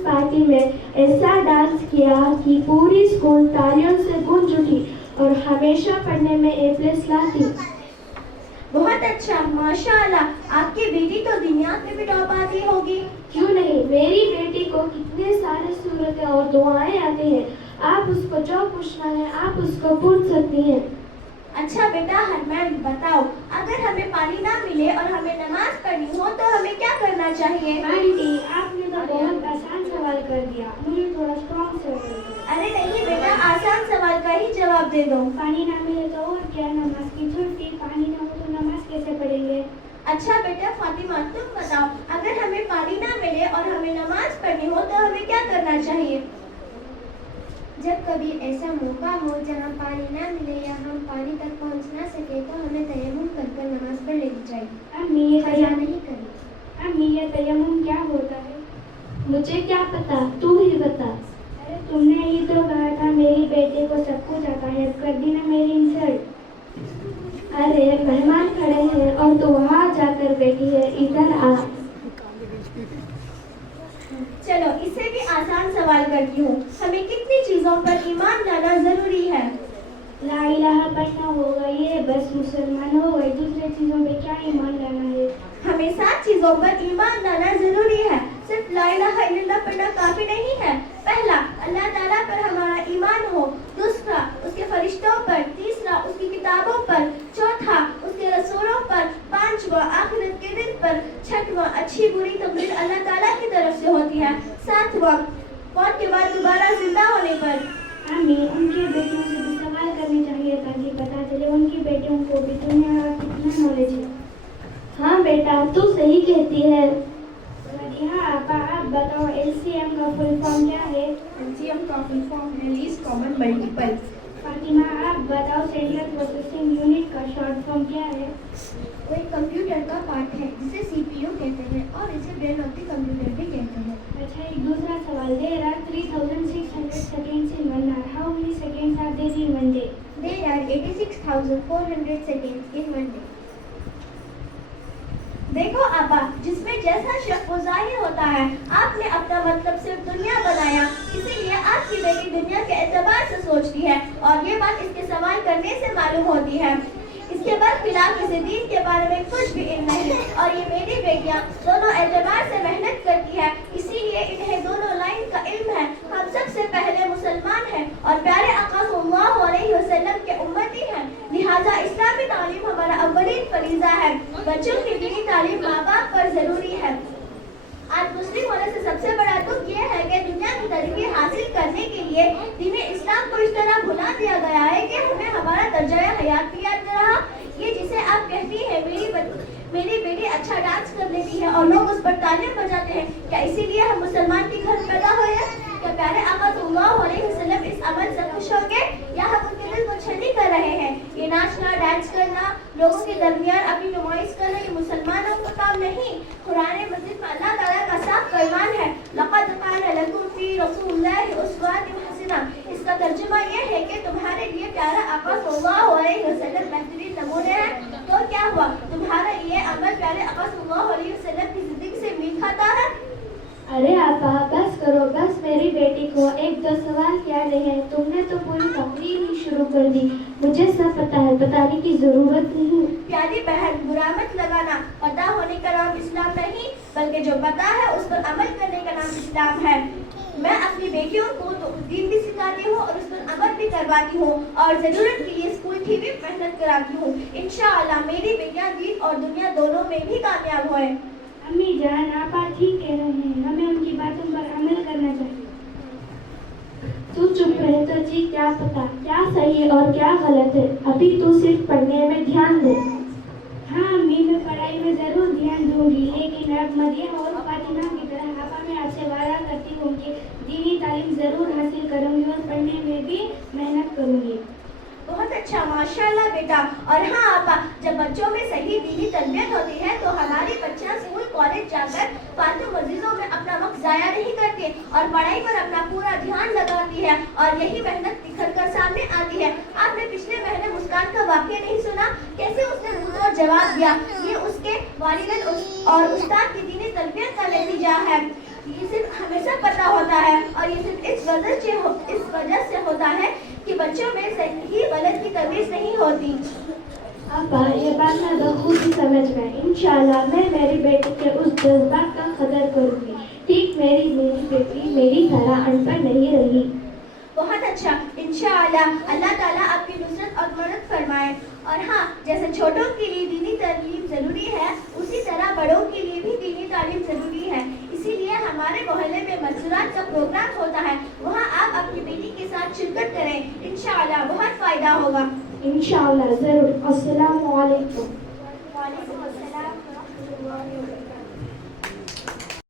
Dance party में ऐसा dance किया कि पूरी स्कूल तालियों से गूंज उठी और हमेशा पढ़ने में A+ लाती। बहुत अच्छा, माशाअल्लाह। आपकी बेटी तो दुनिया में भी टॉप आती होगी। क्यों नहीं, मेरी बेटी को कितने सारे सूरतें और दुआएं आती हैं। आप उसको जो पूछना है आप उसको पूछ सकती हैं। अच्छा बेटा हरमैन, बताओ, अगर हमें पानी ना मिले और हमें नमाज पढ़नी हो तो हमें क्या करना चाहिए? आंटी, आपने तो बहुत आसान सवाल कर दिया, मुझे थोड़ा स्ट्रॉन्ग सवाल दो। अरे नहीं बेटा, आसान सवाल का ही जवाब दे दो। पानी ना मिले तो और क्या, नमाज की छुट्टी। पानी ना हो तो नमाज कैसे पढ़ेंगे? अच्छा बेटा फातिमा, तुम बताओ, अगर हमें पानी ना मिले और हमें नमाज पढ़नी हो तो हमें क्या करना चाहिए? जब कभी ऐसा मौका हो जहाँ पानी ना मिले या हम पानी तक पहुँच ना सके तो हमें तयम्मुम कर नमाज पढ़ लेनी चाहिए। अम्मी, ये कज़ा नहीं करनी। अम्मी, ये तयम्मुम क्या होता है? मुझे क्या पता, तू ही बता। अरे तुमने ही तो कहा था मेरी बेटे को सब कुछ आता है, कर दी ना मेरी इंसल्ट। अरे मेहमान खड़े हैं और तू वहाँ जाकर बैठी है, इधर आ। चलो इससे भी आसान सवाल करती हूँ, हमें कितनी चीजों पर ईमान लाना जरूरी है? ला इलाहा पढ़ना होगा, ये बस मुसलमान हो गए, दूसरे चीजों पे क्या ईमान लाना है? हमें 7 चीजों पर ईमान लाना जरूरी है। सिर्फ ला इलाहा इल्लल्लाह पढ़ना काफी नहीं है। पहला, अल्लाह ताला पर हमारा ईमान हो। दूसरा, उसके फरिश्तों पर। तीसरा, उसकी किताबों पर। चौथा, उसके रसूलों पर। पांचवा, आखिरत के दिन पर। छठवां, अच्छी बुरी तकदीर अल्लाह ताला की तरफ से होती है। सातवां, मौत के बाद दोबारा जिंदा होने पर। हमें उनके बेटियों से भी सवाल करने चाहिए ताकि पता चले उनकी बेटियों को भी दुनिया का कितना नॉलेज है। हाँ बेटा, तू सही कहती है। हाँ आपा, आप बताओ LCM का फुल फॉर्म क्या है? LCM का फुल फॉर्म है लीस्ट कॉमन मल्टीपल। फातिमा, आप बताओ सेंट्रल प्रोसेसिंग यूनिट का शॉर्ट फॉर्म क्या है? वो एक कंप्यूटर का पार्ट है जिसे CPU कहते हैं और इसे ब्रेन ऑफ द कंप्यूटर भी कहते हैं। अच्छा, एक दूसरा सवाल। There are 3600 seconds in 1 hour. How many seconds are there in 1 day? There are 86,400 seconds in 1 day. देखो आपा, जिसमें जैसा शक वो जाहिर होता है। आपने अपना मतलब सिर्फ दुनिया बनाया, इसीलिए आपकी बेटी दुनिया के एतबार से सोचती है और ये बात इसके सवाल करने से मालूम होती है। इसके बरखिलाफ इसे दीन के बारे में कुछ भी इल्म नहीं और ये मेरी बेटियां दोनों एतबार से मेहनत करती है, इसीलिए इन्हें दोनों लाइन का इल्म है। हम सबसे पहले मुसलमान हैं और प्यारे आका सल्लल्लाहु अलैहि वसल्लम के उम्मती हैं, लिहाजा इस्लामी तालीम हमारा अव्वलीन फरीज़ा है। बच्चों की दीनी तालीम माँ बाप पर जरूरी है। आज मुस्लिम होने से सबसे बड़ा दुख ये है कि दुनिया की तरक्की हासिल करने के लिए दीन इस्लाम को इस तरह भुला दिया गया है कि हमें हमारा दर्जा हयात भी याद रहा। ये जिसे आप कहती है मेरी बेटी अच्छा डांस कर लेती है और लोग उस पर तालियां बजाते हैं, क्या इसीलिए हम मुसलमान के घर पैदा हुए हैं? क्या प्यारे आका सल्लल्लाहु अलैहि वसल्लम इस अमल से खुश होंगे या हम उनके दिल को छली कर रहे हैं? ये नाचना, डांस करना, लोगों के दरमियान अपनी नुमाइश करना, ये मुसलमानों का काम नहीं। कुरान मजीद में अल्लाह ताला का साफ फरमान है, लक़द कान लकुम फी रसूलिल्लाहि उस्वतुन हसना। इसका तर्जुमा ये है कि तुम्हारे लिए प्यारा आका सल्लल्लाहु अलैहि वसल्लम बेहतरीन नमूने हैं। तो क्या हुआ, तुम्हारा ये अमल प्यारे आका सल्लल्लाहु अलैहि वसल्लम की जिंदगी से मेल खाता है? अरे आपा, बस करो बस। मेरी बेटी को 1-2 सवाल याद है, तुमने तो पूरी तकरीर ही शुरू कर दी। मुझे सब पता है, बताने की जरूरत नहीं। प्यारी बहन, बुरा मत लगाना। पता होने का नाम इस्लाम नहीं, बल्कि जो पता है उस पर अमल करने का नाम इस्लाम है। मैं अपनी बेटियों को तो दीन भी सिखाती हूँ और उस पर अमल भी करवाती हूँ और जरूरत के लिए स्कूल की भी मेहनत कराती हूँ। इंशाअल्लाह मेरी बेटियां दीन और दुनिया दोनों में भी कामयाब होए। अम्मी जान, आपा ठीक कह रहे हैं, हमें उनकी बातों पर अमल करना चाहिए। तू चुप रहे तो जी क्या पता क्या सही और क्या गलत है। अभी तू सिर्फ पढ़ने में ध्यान दे। हाँ अम्मी, मैं पढ़ाई में जरूर ध्यान दूंगी, लेकिन अब मरियम और फातिमा की तरह आपा मैं आपसे वादा करती हूँ कि दीनी तालीम जरूर हासिल करूंगी और पढ़ने में भी मेहनत करूंगी। बहुत अच्छा, माशाल्लाह बेटा। और हाँ आपा, जब बच्चों में सही दीनी तरबियत होती है तो हमारी बच्चियां स्कूल कॉलेज जाकर फालतू मजीजों में अपना वक्त जाया नहीं करती और पढ़ाई पर अपना पूरा ध्यान लगाती है और यही मेहनत निखर कर सामने आती है। आपने पिछले महीने मुस्कान का वाकया नहीं सुना, कैसे उसने मुंह जवाब दिया? ये उसके वालिदैन और उस्ताद की दीनी तरबियत का नतीजा है। ये सिर्फ हमें सब पता होता है और ये सिर्फ इस वजह से होता है कि बच्चों में सही गलत की तमीज नहीं होती। अब्बा, ये बात मैं बखूबी समझ गई। इंशाल्लाह मैं मेरी बेटी के उस जज्बात का कदर करूंगी। ठीक मेरी बेटी मेरी तरह अनपढ़ नहीं रही। बहुत अच्छा, इंशाअल्लाह अल्लाह ताला आपकी नुसरत और मदद फरमाए। और हाँ, जैसे छोटों के लिए दीनी तालीम जरूरी है, उसी तरह बड़ों के लिए भी दीनी तालीम जरूरी है। इसीलिए हमारे मोहल्ले में मजदूरात का प्रोग्राम होता है, वहाँ आप अपनी बेटी के साथ शिरकत करें। इंशाअल्लाह बहुत फायदा होगा। इंशाल्लाह जरूर। अस्सलामु अलैकुम। वालेकुम अस्सलाम।